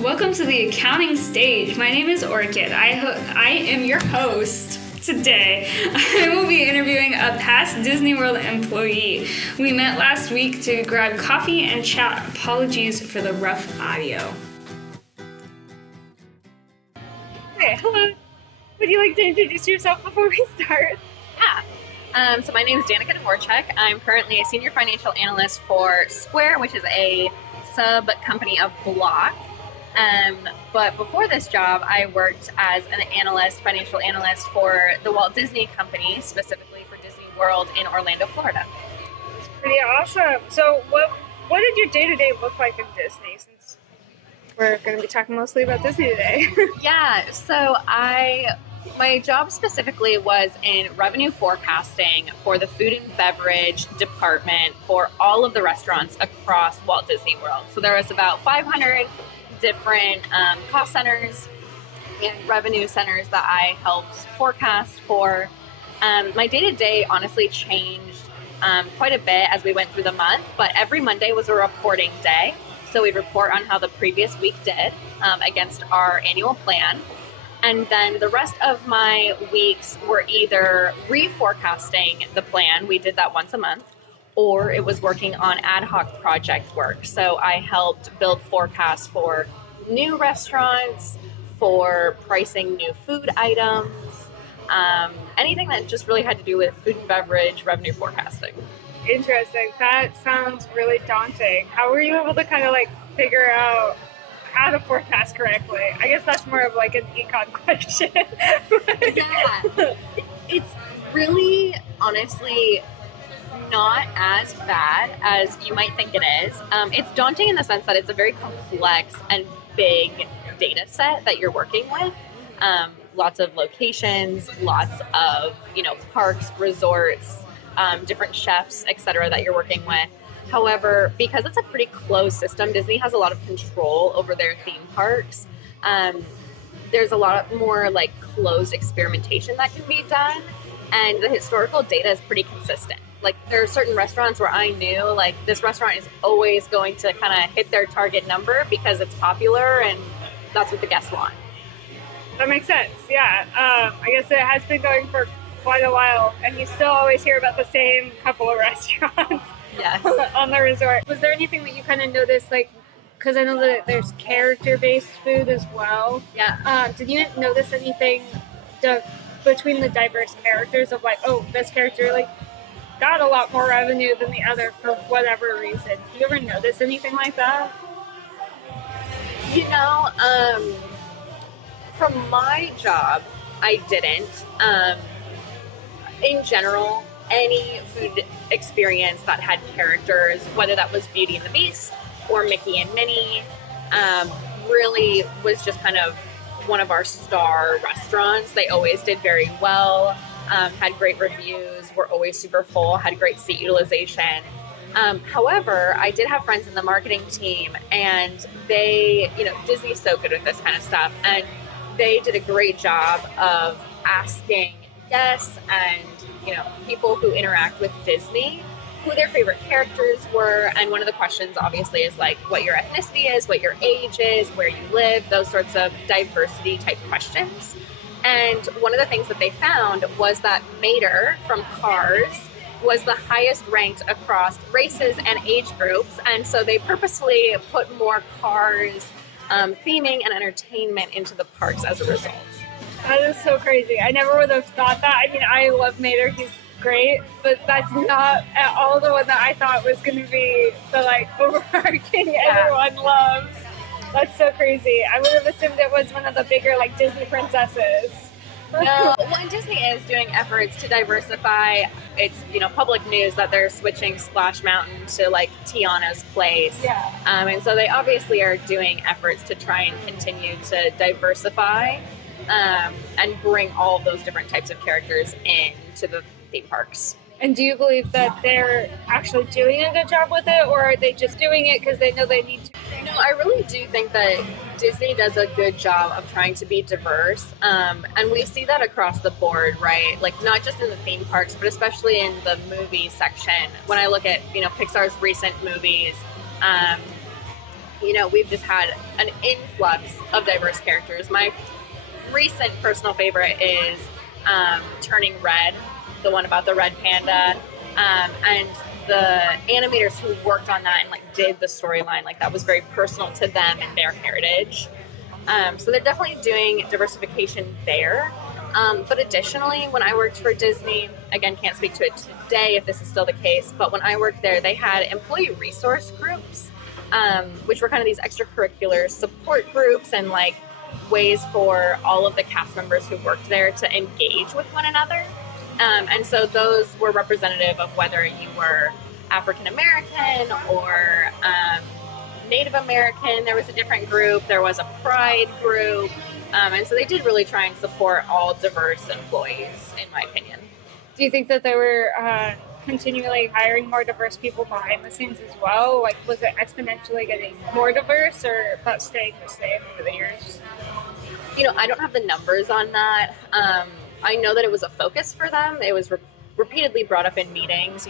Welcome to the accounting stage. My name is Orchid. I am your host. Today, I will be interviewing a past Disney World employee. We met last week to grab coffee and chat. Apologies for the rough audio. Okay, hello. Would you like to introduce yourself before we start? Yeah. So my name is Danica Dvorachek. I'm currently a senior financial analyst for Square, which is a sub-company of Block. But before this job, I worked as an financial analyst for the Walt Disney Company, specifically for Disney World in Orlando, Florida. That's pretty awesome. So what did your day-to-day look like in Disney, since we're going to be talking mostly about Disney today? Yeah, so my job specifically was in revenue forecasting for the food and beverage department for all of the restaurants across Walt Disney World. So there was about 500 different cost centers and revenue centers that I helped forecast for. My day-to-day honestly changed quite a bit as we went through the month, but every Monday was a reporting day. So we'd report on how the previous week did against our annual plan. And then the rest of my weeks were either reforecasting the plan, we did that once a month, or it was working on ad hoc project work. So I helped build forecasts for new restaurants, for pricing new food items, anything that just really had to do with food and beverage revenue forecasting. Interesting. That sounds really daunting. How were you able to kind of figure out how to forecast correctly? I guess that's more of an econ question. Yeah. It's really, honestly, not as bad as you might think it is. It's daunting in the sense that it's a very complex and big data set that you're working with. Lots of locations, lots of, parks, resorts, different chefs, etc. that you're working with. However, because it's a pretty closed system, Disney has a lot of control over their theme parks. There's a lot more closed experimentation that can be done, and the historical data is pretty consistent. There are certain restaurants where I knew this restaurant is always going to kind of hit their target number because it's popular and that's what the guests want. That makes sense. Yeah. I guess it has been going for quite a while, and you still always hear about the same couple of restaurants. Yes. On the resort. Was there anything that you kind of noticed, because I know that there's character-based food as well. Yeah. Did you notice anything between the diverse characters of this character got a lot more revenue than the other for whatever reason? Do you ever notice anything like that? From my job, I didn't. In general, any food experience that had characters, whether that was Beauty and the Beast or Mickey and Minnie, really was just kind of one of our star restaurants. They always did very well, had great reviews, were always super full, had great seat utilization. However, I did have friends in the marketing team, and they, Disney's so good with this kind of stuff, and they did a great job of asking guests and people who interact with Disney who their favorite characters were. And one of the questions obviously is what your ethnicity is, what your age is, where you live, those sorts of diversity type questions. And one of the things that they found was that Mater from Cars was the highest ranked across races and age groups. And so they purposefully put more Cars theming and entertainment into the parks as a result. That is so crazy. I never would have thought that. I mean, I love Mater. He's great, but that's not at all the one that I thought was going to be the overarching everyone loves. That's so crazy. I would have assumed it was one of the bigger Disney princesses. No, well, Disney is doing efforts to diversify. It's public news that they're switching Splash Mountain to Tiana's Place. Yeah. And so they obviously are doing efforts to try and continue to diversify and bring all of those different types of characters into the theme parks. And do you believe that they're actually doing a good job with it, or are they just doing it because they know they need to? No, I really do think that Disney does a good job of trying to be diverse. And we see that across the board, right? Not just in the theme parks, but especially in the movie section. When I look at, Pixar's recent movies, we've just had an influx of diverse characters. My recent personal favorite is Turning Red, the one about the red panda, and the animators who worked on that and like did the storyline, like that was very personal to them and their heritage. So they're definitely doing diversification there. But additionally, when I worked for Disney, again, can't speak to it today if this is still the case, but when I worked there, they had employee resource groups, which were kind of these extracurricular support groups and like ways for all of the cast members who worked there to engage with one another. And so those were representative of whether you were African American or Native American. There was a different group. There was a pride group. And so they did really try and support all diverse employees, in my opinion. Do you think that they were continually hiring more diverse people behind the scenes as well? Like, was it exponentially getting more diverse, or about staying the same over the years? I don't have the numbers on that. I know that it was a focus for them. It was repeatedly brought up in meetings,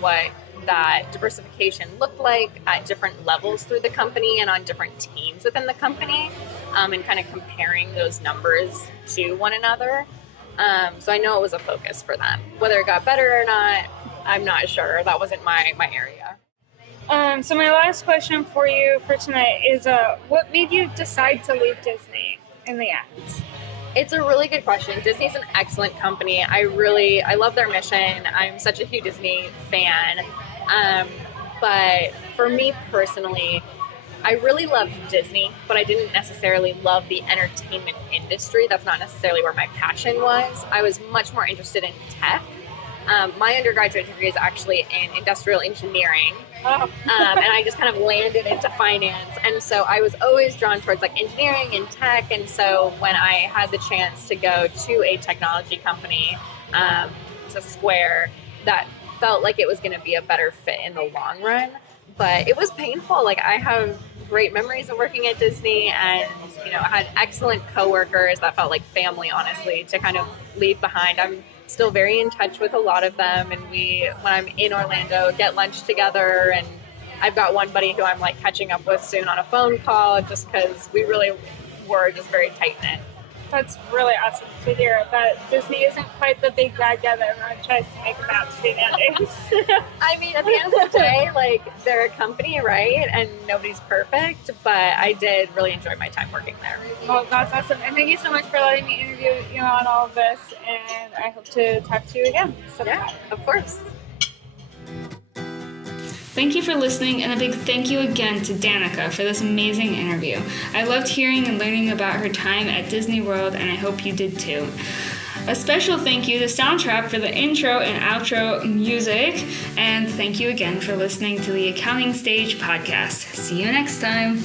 what that diversification looked like at different levels through the company and on different teams within the company, and kind of comparing those numbers to one another. So I know it was a focus for them. Whether it got better or not, I'm not sure. That wasn't my area. So my last question for you for tonight is, what made you decide to leave Disney in the end? It's a really good question. Disney's an excellent company. I love their mission. I'm such a huge Disney fan. But for me personally, I really love Disney, but I didn't necessarily love the entertainment industry. That's not necessarily where my passion was. I was much more interested in tech. My undergraduate degree is actually in industrial engineering. Oh. And I just kind of landed into finance. And so I was always drawn towards like engineering and tech. And so when I had the chance to go to a technology company, to Square, that felt like it was going to be a better fit in the long run. But it was painful. Like, I have great memories of working at Disney, and I had excellent coworkers that felt like family, honestly, to kind of leave behind. I'm still very in touch with a lot of them, and when I'm in Orlando, get lunch together, and I've got one buddy who I'm like catching up with soon on a phone call, just because we really were just very tight-knit. That's really awesome to hear, that Disney isn't quite the big bad guy that everyone tries to make them out to be nowadays. I mean, at the end of the day, like, they're a company, right? And nobody's perfect, but I did really enjoy my time working there. Well, that's awesome. And thank you so much for letting me interview you on all of this, and I hope to talk to you again sometime. Yeah, of course. Thank you for listening, and a big thank you again to Danica for this amazing interview. I loved hearing and learning about her time at Disney World, and I hope you did too. A special thank you to Soundtrap for the intro and outro music, and thank you again for listening to the Accounting Stage podcast. See you next time.